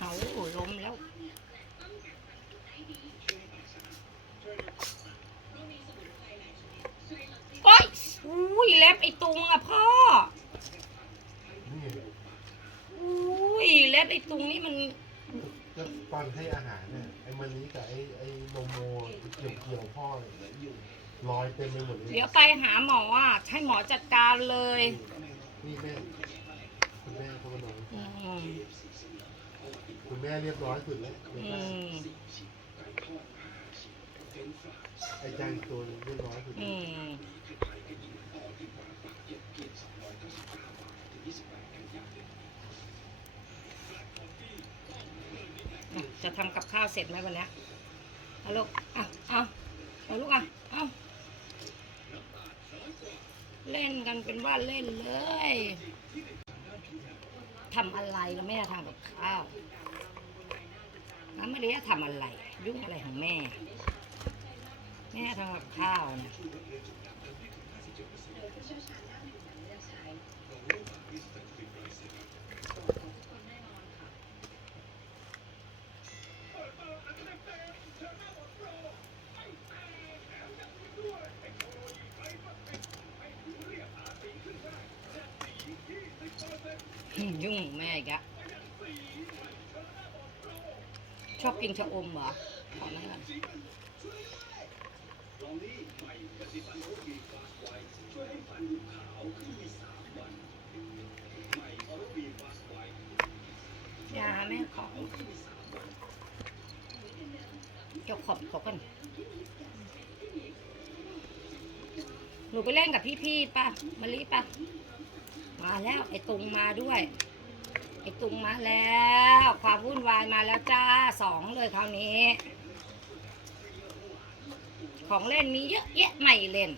เอาล้มแล้วโอ๊ยอุ้ยเล็บไอ้ตุงอะพ่อนี่อุ้ยเล็บไอ้ตุงนี่มันก็ตอนให้อาหารเนี่ยไอ้มันนี้กับไอ้ไอ้โนโมเกี่ยวเกี่ยวๆพ่อเนี่ยลอยเต็มไปหมดเลยเดี๋ยวไปหาหมออะให้หมอจัดการเลยนี่แม่คุณแม่เขามาลงอืม คุณแม่เรียบร้อยสุดแล้วเดี๋ยวอืได้มไอ้จางอีกตัวหนึงเรียบร้อยสุดอืมอะจะทำกับข้าวเสร็จไหมวันเนี้ยเอาลูกอะเอาเอาลูกอะเอาเล่นกันเป็นว่าเล่นเลย ทำอะไรแล้วแม่ทำกับข้าวน้ำม่ได้จะทำอะไร ยุ่งอะไรของแม่ แม่ทำกับข้าวนะ ยุ่งของแม่อีกอะชอบกินชะอมเหรอขอนั่นก่อนยาแม่ของเจ้าขอบเขากันหนูไปเล่นกับพี่ๆป่ะมาลีป่ะ มาแล้วไอ้ตุงมาด้วย ไอ้ตุงมาแล้ว ความวุ่นวายมาแล้วจ้าสองเลยคราวนี้ ของเล่นมีเยอะแยะไม่เล่น